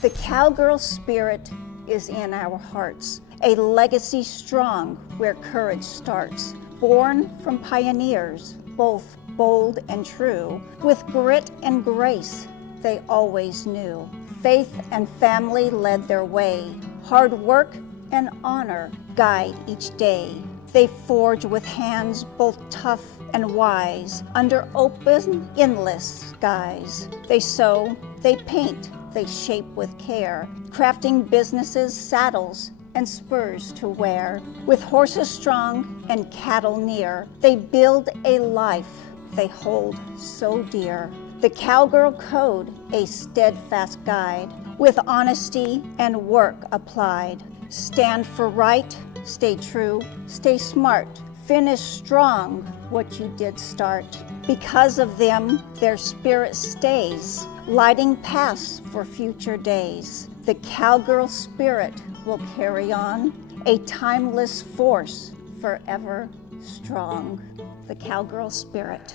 The cowgirl spirit is in our hearts, a legacy strong where courage starts. Born from pioneers, both bold and true, with grit and grace they always knew. Faith and family led their way, hard work and honor guide each day. They forge with hands both tough and wise, under open, endless skies. They sew, they paint, they shape with care, crafting businesses, saddles, and spurs to wear. With horses strong and cattle near, they build a life they hold so dear. The cowgirl code, a steadfast guide, with honesty and work applied. Stand for right, stay true, stay smart, finish strong what you did start. Because of them, their spirit stays, lighting paths for future days. The cowgirl spirit will carry on, a timeless force forever strong. The cowgirl spirit.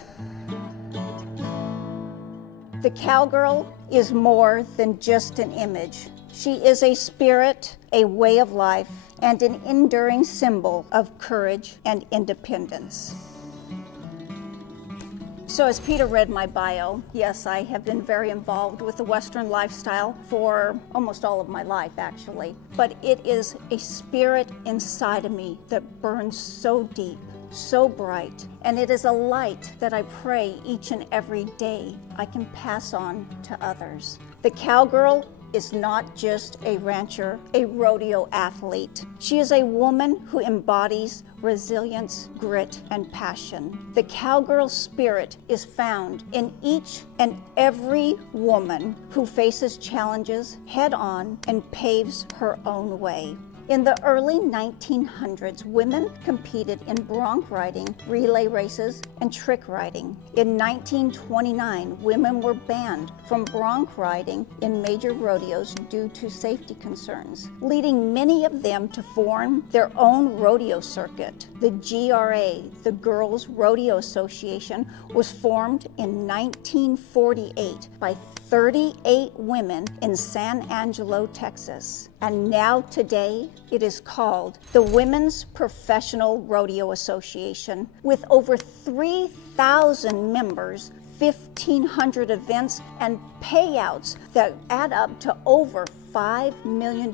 The cowgirl is more than just an image. She is a spirit, a way of life, and an enduring symbol of courage and independence. So as Peter read my bio, yes, I have been very involved with the Western lifestyle for almost all of my life, actually. But it is a spirit inside of me that burns so deep, so bright, and it is a light that I pray each and every day I can pass on to others. The cowgirl is not just a rancher, a rodeo athlete. She is a woman who embodies resilience, grit, and passion. The cowgirl spirit is found in each and every woman who faces challenges head on and paves her own way. In the early 1900s, women competed in bronc riding, relay races, and trick riding. In 1929, women were banned from bronc riding in major rodeos due to safety concerns, leading many of them to form their own rodeo circuit. The GRA, the Girls Rodeo Association, was formed in 1948 by 38 women in San Angelo, Texas. And now today, it is called the Women's Professional Rodeo Association, with over 3,000 members, 1,500 events, and payouts that add up to over $5 million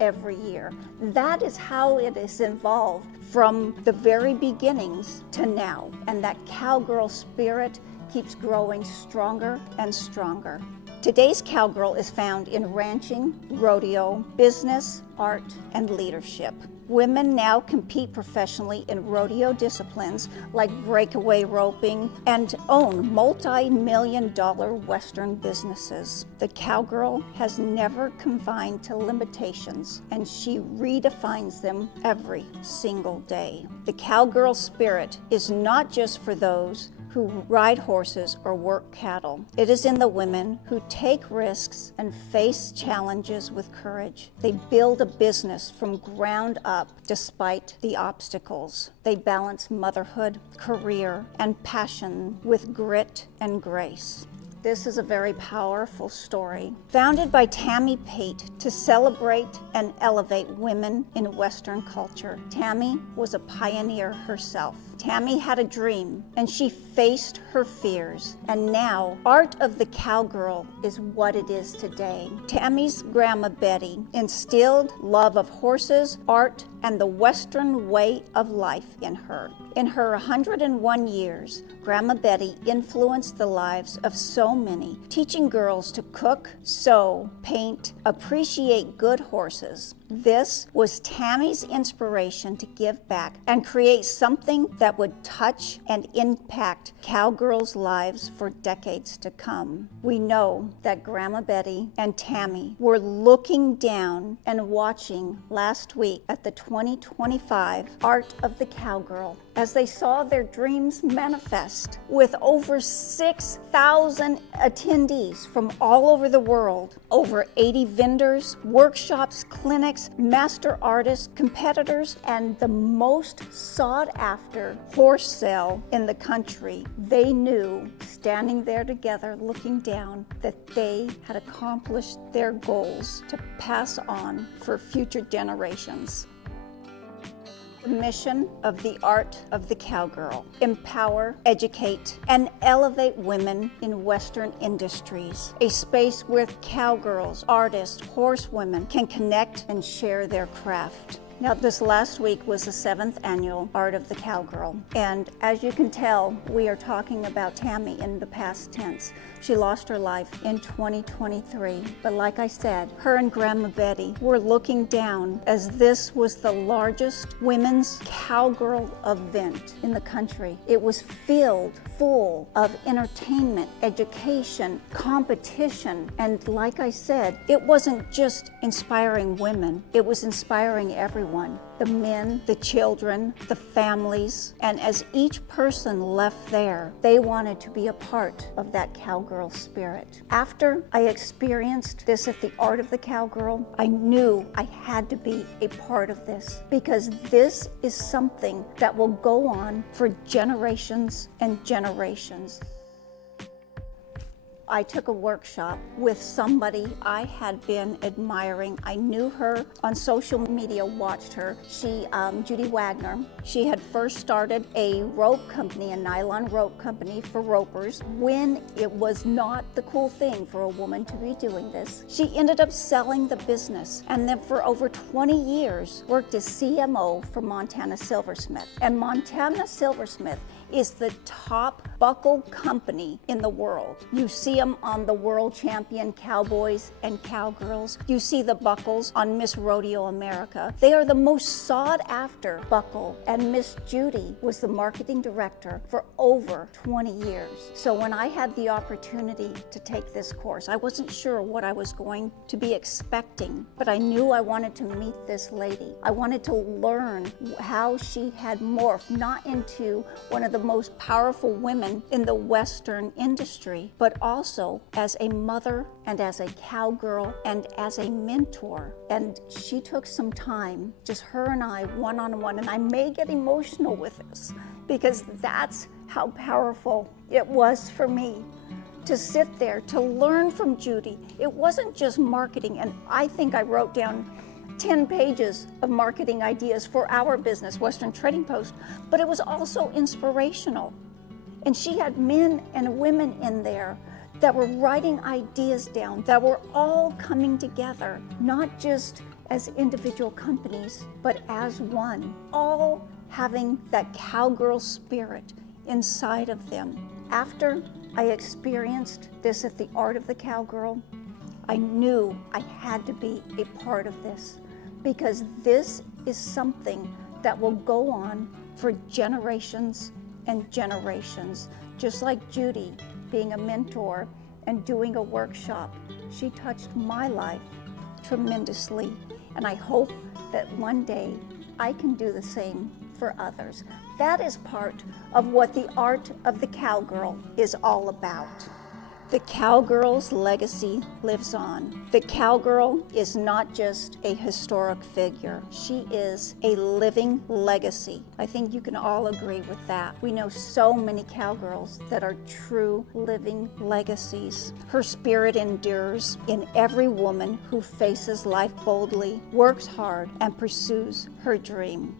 every year. That is how it is evolved from the very beginnings to now. And that cowgirl spirit keeps growing stronger and stronger. Today's cowgirl is found in ranching, rodeo, business, art, and leadership. Women now compete professionally in rodeo disciplines like breakaway roping and own multi-million-dollar Western businesses. The cowgirl has never confined to limitations, and she redefines them every single day. The cowgirl spirit is not just for those who ride horses or work cattle. It is in the women who take risks and face challenges with courage. They build a business from ground up despite the obstacles. They balance motherhood, career, and passion with grit and grace. This is a very powerful story. Founded by Tammy Pate to celebrate and elevate women in Western culture, Tammy was a pioneer herself. Tammy had a dream, and she faced her fears. And now, Art of the Cowgirl is what it is today. Tammy's grandma Betty instilled love of horses, art, and the Western way of life in her. In her 101 years, Grandma Betty influenced the lives of so many, teaching girls to cook, sew, paint, appreciate good horses. This was Tammy's inspiration to give back and create something that would touch and impact cowgirls' lives for decades to come. We know that Grandma Betty and Tammy were looking down and watching last week at the 2025 Art of the Cowgirl as they saw their dreams manifest with over 6,000 attendees from all over the world, over 80 vendors, workshops, clinics, master artists, competitors, and the most sought after horse sale in the country. They knew, standing there together looking down, that they had accomplished their goals to pass on for future generations. The mission of the Art of the Cowgirl: empower, educate, and elevate women in Western industries. A space where cowgirls, artists, horsewomen can connect and share their craft. Now, this last week was the 7th annual Art of the Cowgirl. And as you can tell, we are talking about Tammy in the past tense. She lost her life in 2023. But like I said, her and Grandma Betty were looking down as this was the largest women's cowgirl event in the country. It was filled full of entertainment, education, competition. And like I said, it wasn't just inspiring women, it was inspiring everyone. The men, the children, the families, and as each person left there, they wanted to be a part of that cowgirl spirit. After I experienced this at the Art of the Cowgirl, I knew I had to be a part of this because this is something that will go on for generations and generations. I took a workshop with somebody I had been admiring. I knew her on social media, watched her. Judy Wagner, she had first started a rope company, a nylon rope company for ropers when it was not the cool thing for a woman to be doing this. She ended up selling the business and then for over 20 years worked as CMO for Montana Silversmith. And Montana Silversmith is the top buckle company in the world. You see them on the world champion cowboys and cowgirls. You see the buckles on Miss Rodeo America. They are the most sought after buckle, and Miss Judy was the marketing director for over 20 years. So when I had the opportunity to take this course, I wasn't sure what I was going to be expecting, but I knew I wanted to meet this lady. I wanted to learn how she had morphed, not into one of the most powerful women in the Western industry, but also as a mother and as a cowgirl and as a mentor. And she took some time, just her and I, one-on-one, and I may get emotional with this because that's how powerful it was for me to sit there, to learn from Judy. It wasn't just marketing, and I think I wrote down 10 pages of marketing ideas for our business, Western Trading Post, but it was also inspirational. And she had men and women in there that were writing ideas down, that were all coming together, not just as individual companies, but as one, all having that cowgirl spirit inside of them. After I experienced this at the Art of the Cowgirl, I knew I had to be a part of this because this is something that will go on for generations and generations. Just like Judy being a mentor and doing a workshop, she touched my life tremendously. And I hope that one day I can do the same for others. That is part of what the Art of the Cowgirl is all about. The cowgirl's legacy lives on. The cowgirl is not just a historic figure. She is a living legacy. I think you can all agree with that. We know so many cowgirls that are true living legacies. Her spirit endures in every woman who faces life boldly, works hard, and pursues her dream.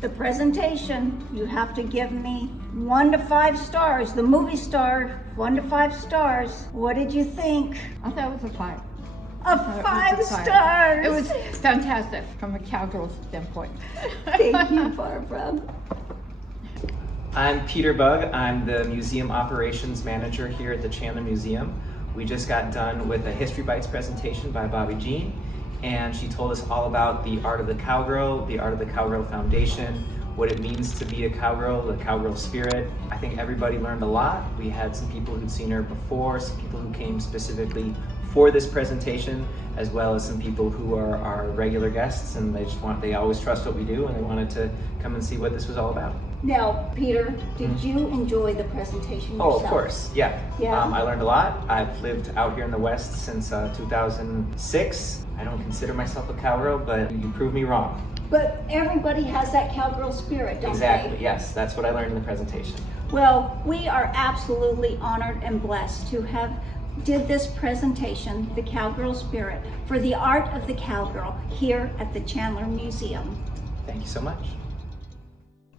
The presentation, you have to give me 1 to 5 stars. The movie star, 1 to 5 stars. What did you think? I thought it was a 5. A 5 stars. It was fantastic from a cowgirl standpoint. Thank you, Barbara. I'm Peter Bugg. I'm the Museum Operations Manager here at the Chandler Museum. We just got done with a History Bites presentation by Bobbi Jeen, and she told us all about the Art of the Cowgirl, the Art of the Cowgirl Foundation, what it means to be a cowgirl, the Cowgirl Spirit. I think everybody learned a lot. We had some people who'd seen her before, some people who came specifically for this presentation, as well as some people who are our regular guests, and they always trust what we do, and they wanted to come and see what this was all about. Now, Peter, did you enjoy the presentation yourself? Oh, of course, yeah. Yeah? I learned a lot. I've lived out here in the West since 2006. I don't consider myself a cowgirl, but you proved me wrong. But everybody has that cowgirl spirit, don't Exactly, they? yes. That's what I learned in the presentation. Well, we are absolutely honored and blessed to have did this presentation, The Cowgirl Spirit, for the art of the cowgirl here at the Chandler Museum. Thank you so much.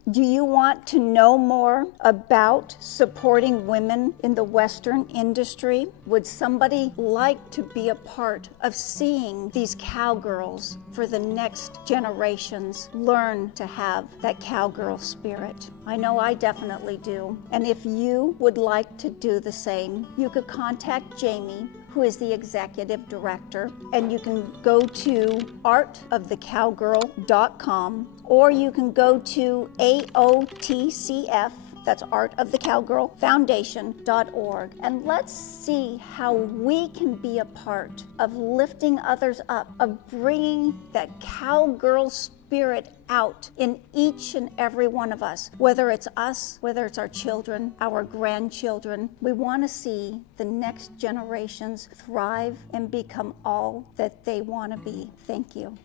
Do you want to know more about supporting women in the Western industry? Would somebody like to be a part of seeing these cowgirls for the next generations learn to have that cowgirl spirit? I know I definitely do. And if you would like to do the same, you could contact Jamie, who is the executive director, and you can go to artofthecowgirl.com, or you can go to AOTCF, that's Art of the Cowgirl Foundation.org, and let's see how we can be a part of lifting others up, of bringing that cowgirl spirit out in each and every one of us, whether it's us, whether it's our children, our grandchildren. We want to see the next generations thrive and become all that they want to be. Thank you.